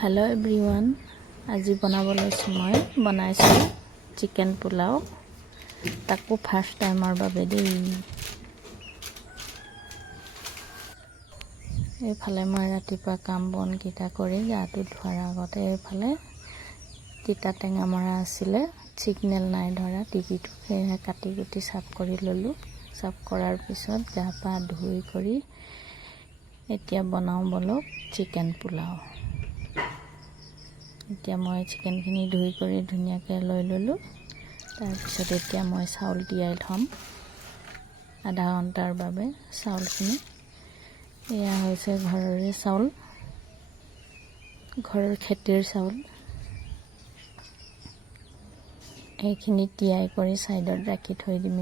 hello everyone আজি বনাব লৈছো মই বনাইছো চিকেন পোলাও তাকো ফাৰ্স্ট টাইমৰ বাবে দেই এইফালে মই ৰাতিপুৱা কাম বন কিটা কৰি গাটো ধোৱাৰ আগতে এইফালে তিতা টেঙা মৰা আছিলে সিগনেল নাই ধৰা টিভিটো সেয়ে কাটি কুটি সাফ কৰি ললো সাফ কৰাৰ পিছত গা পা ধুই কৰি এতিয়া বনাও বলক চিকেন পোলাও এতিয়া মই চিকেনখিনি ধুই কৰি ধুনিয়াকৈ লৈ ললো তাৰ পিছত এতিয়া মই চাউল তিয়াই থম আধা ঘণ্টাৰ বাবে চাউলখিনি এয়া হৈছে ঘৰৰে চাউল ঘৰৰ খেতিৰ চাউল এইখিনি তিয়াই কৰি সাইডত ৰাখি থৈ দিম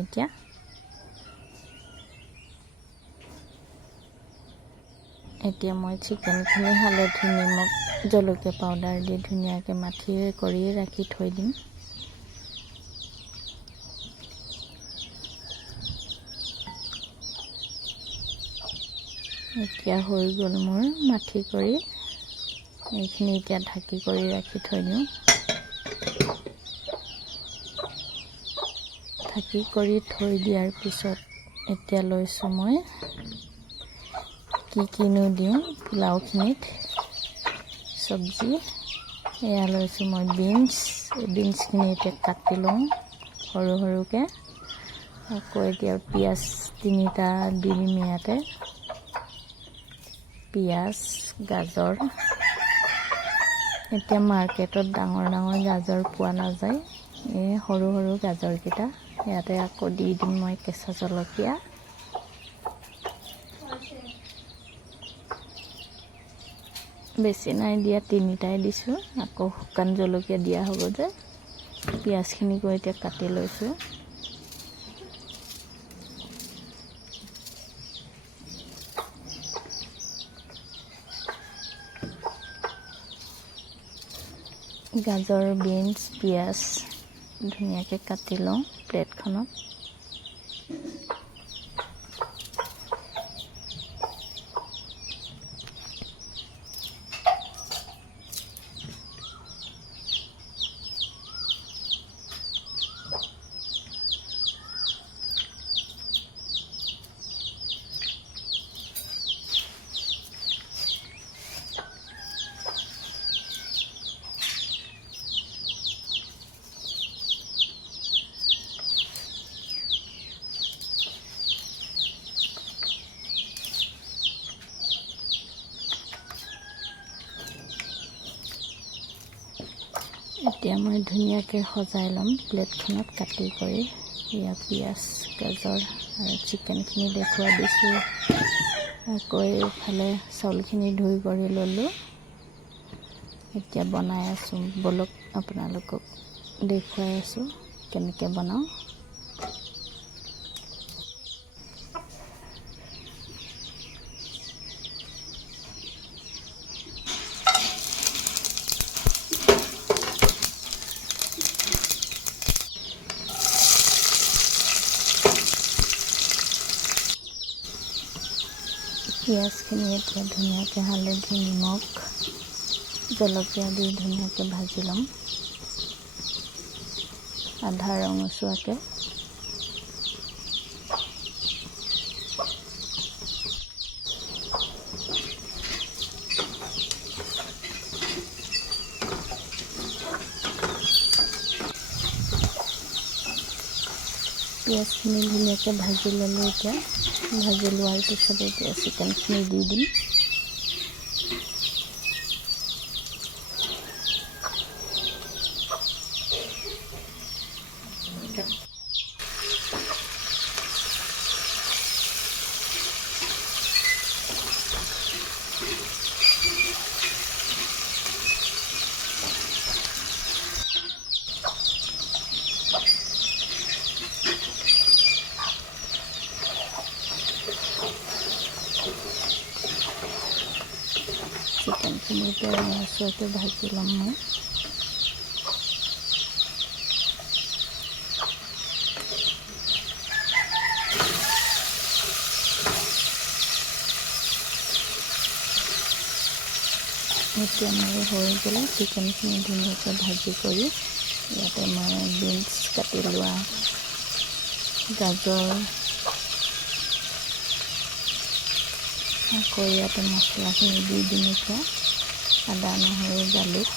এতিয়া মই চিকেনখিনি হালধি নিমখ জলকীয়া পাউডাৰ দি ধুনিয়াকৈ মাঠি কৰি ৰাখি থৈ দিম এতিয়া হৈ গ'ল মোৰ মাঠি কৰি এইখিনি এতিয়া ঢাকি কৰি ৰাখি থৈ দিম ঢাকি কৰি থৈ দিয়াৰ পিছত এতিয়া লৈছো মই কিনো দিওঁ পোলাওখিনিত সবজি এয়া লৈছো মই বিনছখিনি এতিয়া কাটি লওঁ সৰু সৰুকৈ আকৌ এতিয়া পিয়াজ তিনিটা দি দিম ইয়াতে পিয়াজ গাজৰ এতিয়া মাৰ্কেটত ডাঙৰ গাজৰ পোৱা নাযায় এই সৰু সৰু গাজৰকেইটা ইয়াতে আকৌ দি দিম মই কেঁচা জলকীয়া বেছি নাই দিয়া তিনিটাই দিছো আকৌ শুকান জলকীয়া দিয়া হ'ব যে পিয়াজখিনি গৈ এতিয়া কাটি লৈছো গাজৰ বিনছ পিয়াজ ধুনিয়াকৈ কাটি লওঁ প্লেটখনত এতিয়া মই ধুনিয়াকৈ সজাই ল'ম প্লেটখনত কাটি কৰি ইয়া পিয়াজ গাজৰ আৰু চিকেনখিনি দেখুৱাই দিছোঁ আকৌ এইফালে চাউলখিনি ধুই কৰি ল'লোঁ এতিয়া বনাই আছোঁ বলক আপোনালোকক দেখুৱাই আছোঁ কেনেকৈ বনাওঁ পিয়াজখিনি এতিয়া ধুনীয়াকৈ হালধি নিমখ জলকীয়া দি ধুনীয়াকৈ ভাজি ল'ম আধা ৰঙচুৱাকৈ পিয়াজখিনি ধুনীয়াকৈ ভাজি ল'লোঁ এতিয়া ভাজি লোৱাৰ পিছত এতিয়া চিকেনখিনি দি দিম চিকেনখিনি এতিয়া ৰঙচুৱাকৈ ভাজি ল'ম মই এতিয়া মই হৈ গ'ল চিকেনখিনি ধুনীয়াকৈ ভাজি কৰি ইয়াতে মই বিনছ কাটি লোৱা গাজৰ আকৌ ইয়াতে মছলাখিনি দি দিম এতিয়া আদা নহৰু জালুক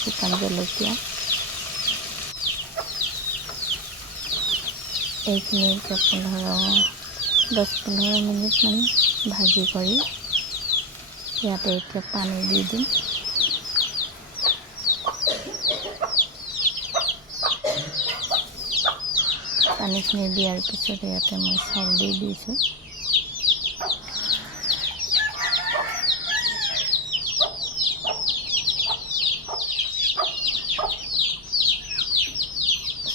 শুকান জলকীয়া এইখিনি 10-15 মিনিটমান ভাজি কৰি ইয়াতে এতিয়া পানী দি দিম পানীখিনি দিয়াৰ পিছত ইয়াতে মই চাউল দি দিছোঁ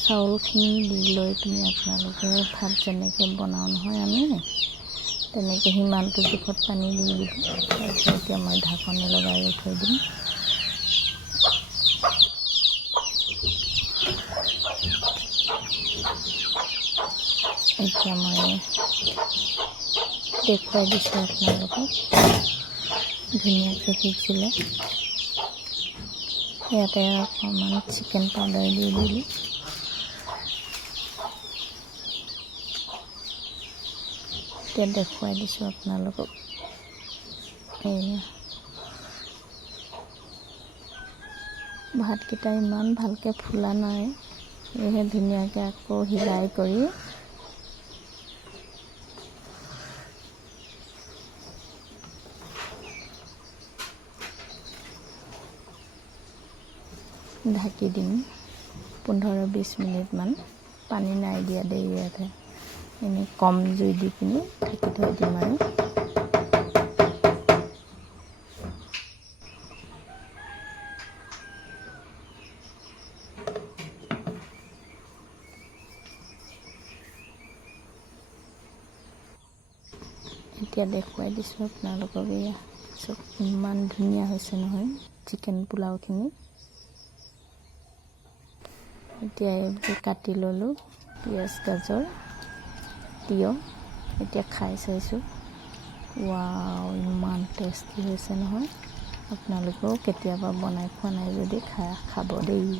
চাউলখিনি দি লৈ তুমি আপোনালোকে ভাত যেনেকৈ বনাওঁ নহয় আমি তেনেকৈ সিমানটো জোখত পানী দি দিব তাৰপিছত এতিয়া মই ঢাকনি লগাই থৈ দিম এতিয়া মই দেখুৱাই দিছোঁ আপোনালোকক ধুনীয়াকৈ সিজিলে ইয়াতে অকণমান চিকেন পাউডাৰ দি দিলোঁ এতিয়া দেখুৱাই দিছোঁ আপোনালোকক এয়া ভাতকেইটা ইমান ভালকৈ ফুলা নাই সেয়েহে ধুনীয়াকৈ আকৌ হিলাই কৰি ঢাকি দিম 15-20 মিনিটমান পানী নাই দিয়া দেই ইয়াতে এনেই কম জুই দি পিনি ঢাকি থৈ দিম আৰু এতিয়া দেখুৱাই দিছোঁ আপোনালোকক এয়া চব ইমান ধুনীয়া হৈছে নহয় চিকেন পোলাওখিনি এতিয়া এইবোৰ কাটি ল'লোঁ পিঁয়াজ গাজৰ তিয়ঁহ এতিয়া খাই চাইছোঁ ৱাও ইমান টেষ্টি হৈছে নহয় আপোনালোকেও কেতিয়াবা বনাই খোৱা নাই যদি খাব দেই